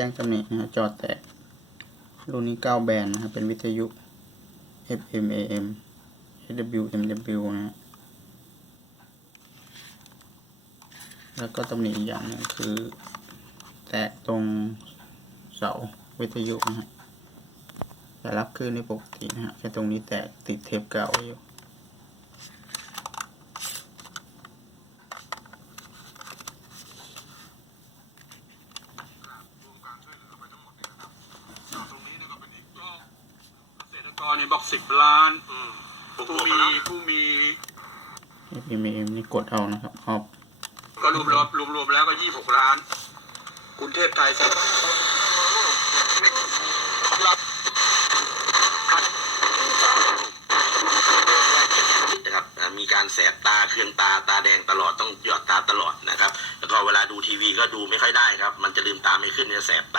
จ้งตำหนินะฮะจอแตก รุ่นนี้ 9 แบนนะครับ เป็นวิทยุ FM AM AW MW นะฮะแล้วก็ตำหนิอีกอย่างหนึงคือ แตกตรงเสาวิทยุนะฮะแต่รับคลื่นได้ปกตินะฮะแค่ตรงนี้แตกติดเทปเก่าอยู่ ตรงนี้เนี่ยก็เป็นอีกก็เกษตรกรเนี่ยบอกสิบล้านผู้ผู้มีมีผู้มี FM AM นี่กดเอานะครับออฟก็รวมรวมรวมรวมแล้วก็ยี่หกล้านกรุงเทพไทยเสร็จนะครับอ่ามีการแสบตาเคืองตาตาแดงตลอดต้องหยอดตาตลอดนะครับ แล้วก็เวลาดูทีวีก็ดูไม่ค่อยได้ครับ มันจะลืมตาไม่ขึ้นจะแสบต